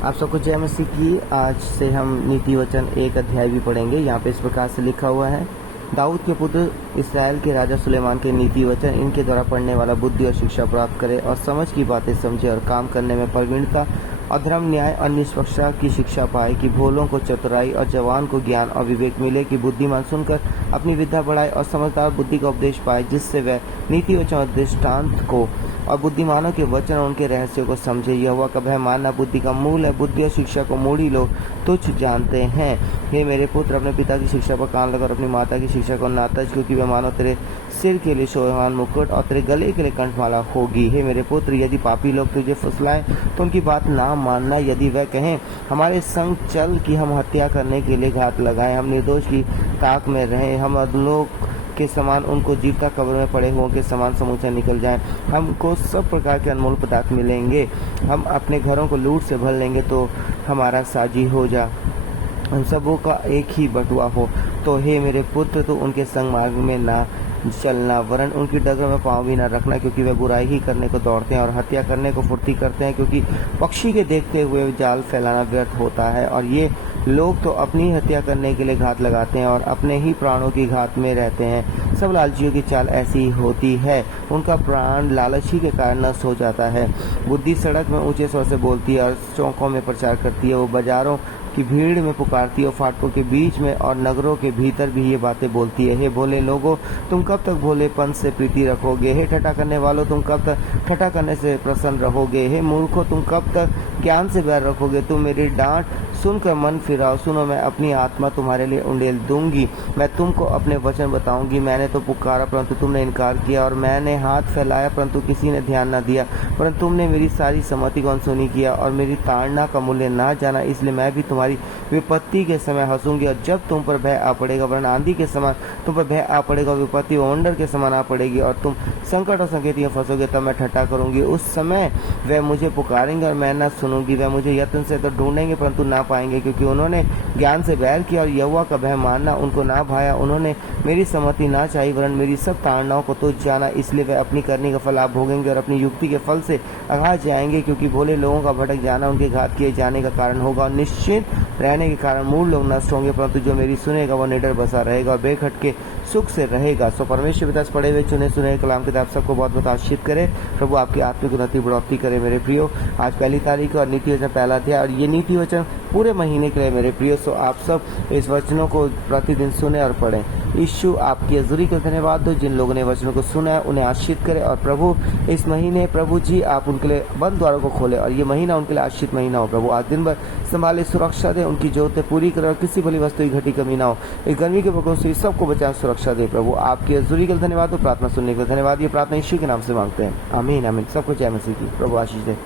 आप सबको जय मसीह की। आज से हम नीति वचन एक अध्याय भी पढ़ेंगे। यहाँ पे इस प्रकार से लिखा हुआ है, दाऊद के पुत्र इसराइल के राजा सुलेमान के नीति वचन, इनके द्वारा पढ़ने वाला बुद्धि और शिक्षा प्राप्त करे और समझ की बातें समझे और काम करने में प्रवीणता और धर्म न्याय और निष्पक्षता की शिक्षा पाए, कि भोलों को चतुराई और जवान को ज्ञान और विवेक मिले, कि बुद्धिमान सुनकर अपनी विद्या बढ़ाए और समझदार बुद्धि का उपदेश पाए, जिससे वह नीति वचन और दृष्टांत को और बुद्धिमानों के वचन और उनके रहस्यों को समझे। यहोवा का भय मानना बुद्धि का मूल है। बुद्धि और शिक्षा को मूढ़ी लोग तुच्छ जानते हैं। हे मेरे पुत्र, अपने पिता की शिक्षा पर कान लगा और अपनी माता की शिक्षा को ना तज, क्योंकि वह मानो तेरे सिर के लिए शोभान मुकुट और तेरे गले के लिए कंठमाला होगी। हे मेरे पुत्र, यदि पापी लोग तुझे फुसलाएं तो उनकी बात ना मानना। यदि वह कहें हमारे संग चल कि हम हत्या करने के लिए घात लगाएं, हम निर्दोष की ताक में रहें, हम अधलोक के समान उनको जीवता कब्र में पड़े हुओं के समान समूचा निकल जाएं, हमको सब प्रकार के अनमोल पदार्थ मिलेंगे, हम अपने घरों को लूट से भर लेंगे तो हमारा साजी हो जा, हम सबों का एक ही बटुआ हो। तो हे मेरे पुत्र, तो उनके संग मार्ग में ना चलना, वरन उनकी डगर में पाँव भी न रखना, क्योंकि वे बुराई ही करने को दौड़ते हैं और हत्या करने को फुर्ती करते हैं, क्योंकि पक्षी के देखते हुए जाल फैलाना व्यर्थ होता है। और ये लोग तो अपनी हत्या करने के लिए घात लगाते हैं और अपने ही प्राणों की घात में रहते हैं। सब लालचियों की चाल ऐसी होती है, उनका प्राण लालच ही के कारण नष्ट हो जाता है। बुद्धि सड़क में ऊंचे स्वर से बोलती है और चौकों में प्रचार करती है। वो बाजारों की भीड़ में पुकारती है और फाटकों के बीच में और नगरों के भीतर भी ये बातें बोलती है। हे भोले लोगों, तुम कब तक भोलेपन से प्रीति रखोगे? हे ठट्ठा करने वालों, तुम कब तक ठट्ठा करने से प्रसन्न रहोगे? हे मूर्खों, तुम कब तक ज्ञान से बैर रखोगे? तुम मेरी डांट सुनकर मन फिराओ। सुनो, मैं अपनी आत्मा तुम्हारे लिए उंडेल दूंगी, मैं तुमको अपने वचन बताऊंगी। मैंने तो पुकारा परंतु तुमने इनकार किया, और मैंने हाथ फैलाया परंतु किसी ने ध्यान न दिया। परंतु तुमने मेरी सारी सम्मति को अनसुनी किया और मेरी ताड़ना का मूल्य ना जाना। इसलिए मैं भी तुम्हारी विपत्ति के समय हंसूंगी, और जब तुम पर भय आ पड़ेगा, वरन आंधी के समान तुम पर भय आ पड़ेगा, विपत्ति वंडर के समान आ पड़ेगी और तुम संकट और संकेत में फंसोगे, तब मैं ठट्ठा करूंगी। उस समय वह मुझे पुकारेंगे और मैं न सुनूंगी। वह मुझे यत्न से तो ढूंढेंगे परंतु ना पाएंगे, क्योंकि उन्होंने ज्ञान से बैर किया और यहोवा का भय मानना उनको ना भाया। उन्होंने मेरी सम्मति ना चाहिए, वरन मेरी सब ताड़नाओं को तुच्छ जाना। इसलिए वे अपनी करनी का फल आप भोगेंगे और अपनी युक्ति के फल से आघात जाएंगे, क्योंकि भोले लोगों का भटक जाना उनके घात किए जाने का कारण होगा, और निश्चित रहने के कारण मूल लोग नष्ट होंगे। परंतु जो मेरी सुनेगा वह निडर बसा रहेगा और बेखटके सुख से रहेगा। सो परमेश्वर पिता से पढ़े हुए चुने सुने कलाम किताब सबको बहुत बहुत आशीष करे। प्रभु आपकी आत्मिक उन्नति बढ़ोतरी करे। मेरे प्रियो, आज पहली तारीख और नीति वचन पहला अध्याय, और ये नीति वचन पूरे महीने के लिए मेरे प्रियो। सो आप सब इस वचनों को प्रतिदिन सुने और पढ़ें। यीशु आपकी हजूरी को धन्यवाद दो। जिन लोगों ने वचनों को सुना है उन्हें आशीष करे, और प्रभु इस महीने प्रभु जी आप उनके लिए बंद द्वारों को खोले और ये महीना उनके लिए आशीष महीना हो। प्रभु आज दिन भर संभाले, सुरक्षा दे, उनकी जरूरतें पूरी करे और किसी भली वस्तु की घटी कमी ना हो। इस गर्मी के प्रकोप से सबको बचाए, सुरक्षा दे। प्रभु आपकी हजूरी के लिए धन्यवाद दो। प्रार्थना सुनने के लिए धन्यवाद। ये प्रार्थना यीशु के नाम से मांगते हैं, आमीन आमीन। सबको जय मसीह की। प्रभु आशीष दे।